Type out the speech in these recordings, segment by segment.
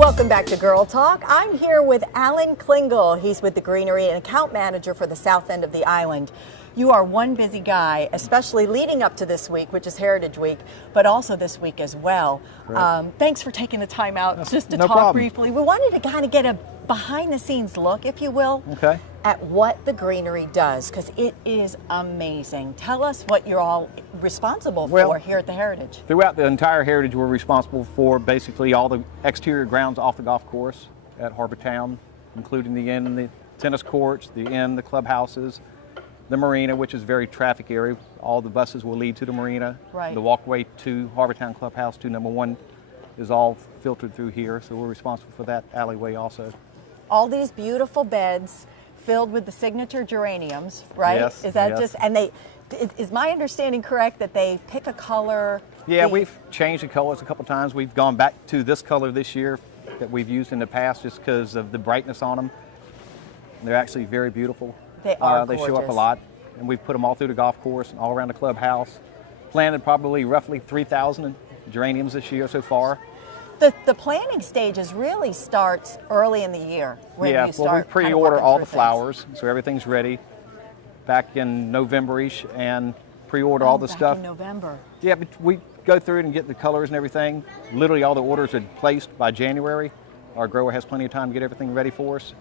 Welcome back to Girl Talk. I'm here with Alan Klingel. He's with the Greenery and account manager for the south end of the island. You are one busy guy, especially leading up to this week, which is Heritage Week, but also this week as well. Thanks for taking the time out just to talk briefly. We wanted to kind of get a behind-the-scenes look, if you will, at what the Greenery does, because it is amazing. Tell us what you're all responsible for here at the Heritage. Throughout the entire Heritage, we're responsible for basically all the exterior grounds off the golf course at Harbor Town, including the inn, the tennis courts, the inn, the clubhouses, the marina, which is a very traffic area. All the buses will lead to the marina. Right. The walkway to Harbor Town Clubhouse to number 1 is all filtered through here, so we're responsible for that alleyway also. All these beautiful beds filled with the signature geraniums, right? Yes. Is that just, and is my understanding correct that they pick a color? Yeah, we've changed the colors a couple times. We've gone back to this color this year that we've used in the past just because of the brightness on them. They're actually very beautiful. They are They gorgeous. show up a lot, and we've put them all through the golf course and all around the clubhouse. Planted probably roughly 3,000 geraniums this year so far. The planting stages really starts early in the year when you start. Well, we pre-order all the flowers, so everything's ready back in November-ish, and pre-order all the stuff. In November. Yeah, but we go through it and get the colors and everything. Literally all the orders are placed by January. Our grower has plenty of time to get everything ready for us.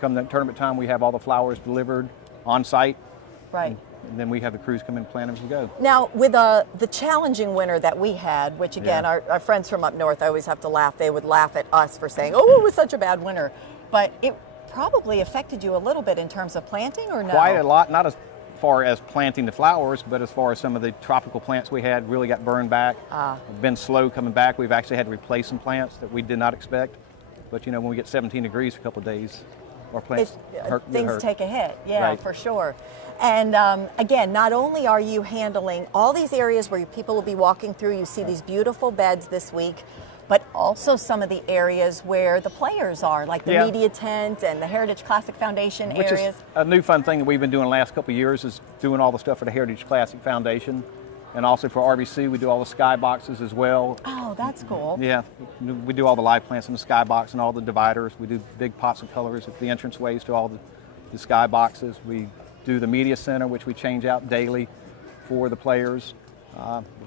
Come the tournament time, we have all the flowers delivered on site. Right. And then we have the crews come in and plant as we go. Now, with the challenging winter that we had, which again, our friends from up north, I always have to laugh. They would laugh at us for saying, oh, it was such a bad winter. But it probably affected you a little bit in terms of planting, or no? Quite a lot, not as far as planting the flowers, but as far as some of the tropical plants we had really got burned back. Been slow coming back. We've actually had to replace some plants that we did not expect. But you know, when we get 17 degrees for a couple of days, our plants things take a hit, Right. for sure. And again, not only are you handling all these areas where people will be walking through, you see these beautiful beds this week, but also some of the areas where the players are, like the media tent and the Heritage Classic Foundation areas. Which is a new fun thing that we've been doing the last couple of years, is doing all the stuff for the Heritage Classic Foundation. And also for RBC, we do all the sky boxes as well. Oh, that's cool. Yeah, we do all the live plants in the sky box and all the dividers. We do big pots of colors at the entranceways to all the sky boxes. We do the media center, which we change out daily for the players.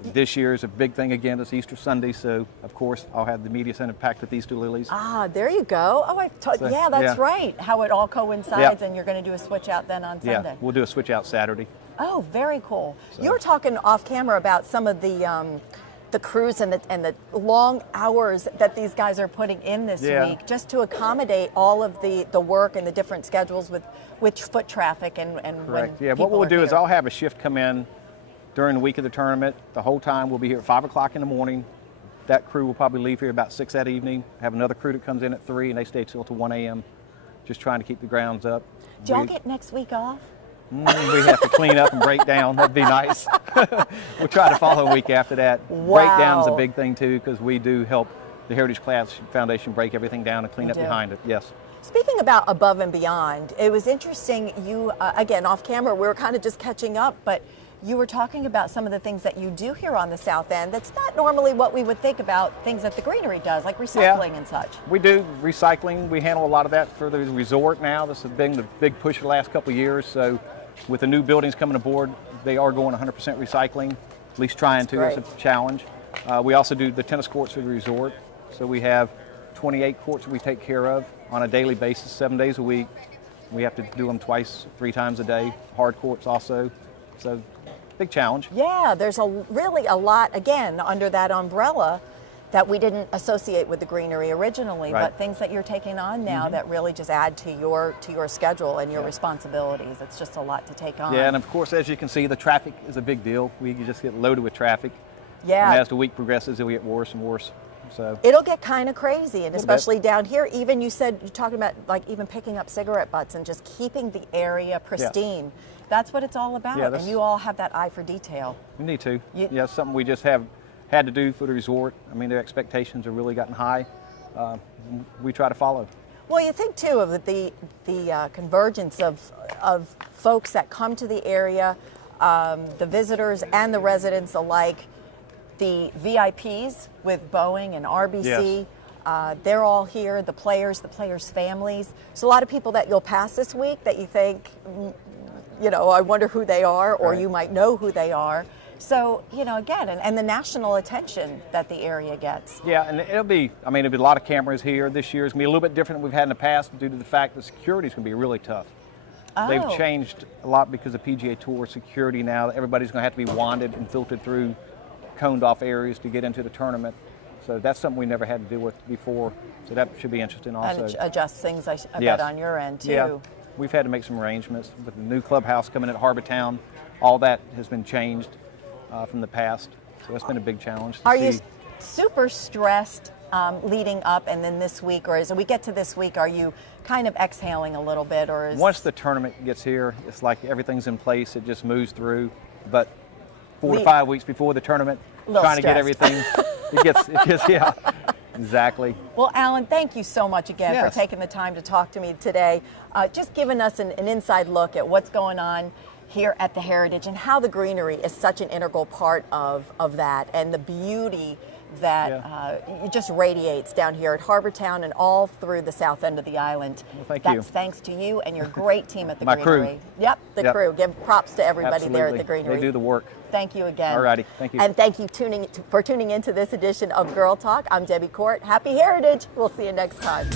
This year is a big thing again. It's Easter Sunday, so of course I'll have the media center packed with Easter lilies. Ah, there you go. Oh, yeah, that's right. How it all coincides, and you're going to do a switch out then on Sunday. Yeah, we'll do a switch out Saturday. Oh, very cool. So. You were talking off camera about some of the crews and the long hours that these guys are putting in this week just to accommodate all of the work and the different schedules with foot traffic and Correct. when Yeah, what we'll do is I'll have a shift come in during the week of the tournament. The whole time we'll be here at 5 o'clock in the morning. That crew will probably leave here about 6 that evening. Have another crew that comes in at 3 and they stay till 1 a.m. just trying to keep the grounds up. Do y'all get next week off? We have to clean up and break down. That'd be nice. We'll try to follow a week after that. Wow. Breakdown's a big thing too, because we do help the Heritage Classic Foundation break everything down and clean up behind it. Yes. Speaking about above and beyond, it was interesting. You again off camera, we were kind of just catching up, but you were talking about some of the things that you do here on the south end. That's not normally what we would think about things that the Greenery does, like recycling and such. We do recycling. We handle a lot of that for the resort now. This has been the big push for the last couple of years. So with the new buildings coming aboard, they are going 100% recycling, at least trying to. It's a challenge. We also do the tennis courts for the resort. So we have 28 courts that we take care of on a daily basis, 7 days a week. We have to do them twice, 3 times a day. Hard courts also. So big challenge. Yeah, there's really a lot, again, under that umbrella that we didn't associate with the Greenery originally, but things that you're taking on now that really just add to your schedule and your responsibilities. It's just a lot to take on. Yeah, and of course, as you can see, the traffic is a big deal. We just get loaded with traffic. Yeah. And as the week progresses, it'll get worse and worse. So it'll get kind of crazy, and especially down here. Even you're talking about like even picking up cigarette butts and just keeping the area pristine. That's what it's all about, and you all have that eye for detail. We need to. Yeah, something we just have had to do for the resort. I mean, their expectations have really gotten high. We try to follow. Well, you think too of the convergence of folks that come to the area, the visitors and the residents alike, the VIPs with Boeing and RBC. Yes. They're all here, the players' families. So a lot of people that you'll pass this week that you think, I wonder who they are, or Right. you might know who they are. So, again, and the national attention that the area gets. Yeah, and it'll be a lot of cameras here this year. It's going to be a little bit different than we've had in the past due to the fact that security is going to be really tough. They've Oh. changed a lot because of PGA Tour security now. Everybody's going to have to be wanded and filtered through coned off areas to get into the tournament. So that's something we never had to deal with before. So that should be interesting also. And adjust things, I Yes. bet, on your end, too. Yeah, we've had to make some arrangements with the new clubhouse coming at Harbor Town. All that has been changed from the past. So that's been a big challenge to Are see. you super stressed leading up, and then this week, or as we get to this week, are you kind of exhaling a little bit, or is Once the tournament gets here, it's like everything's in place. It just moves through. But 4 to Le- 5 weeks before the tournament, Little trying to get stressed. everything, it gets yeah, exactly. Well, Alan, thank you so much again Yes. for taking the time to talk to me today. Just giving us an inside look at what's going on here at the Heritage and how the greenery is such an integral part of that, and the beauty that it just radiates down here at Harbor Town and all through the south end of the island. Well, thank That's you. thanks to you and your great team at the My crew. greenery. Yep, the Yep. crew. Give props to everybody there at Absolutely. the greenery. They do the work. Thank you again. Alrighty, thank you. And thank you for tuning into this edition of Girl Talk. I'm Debbie Court. Happy Heritage. We'll see you next time.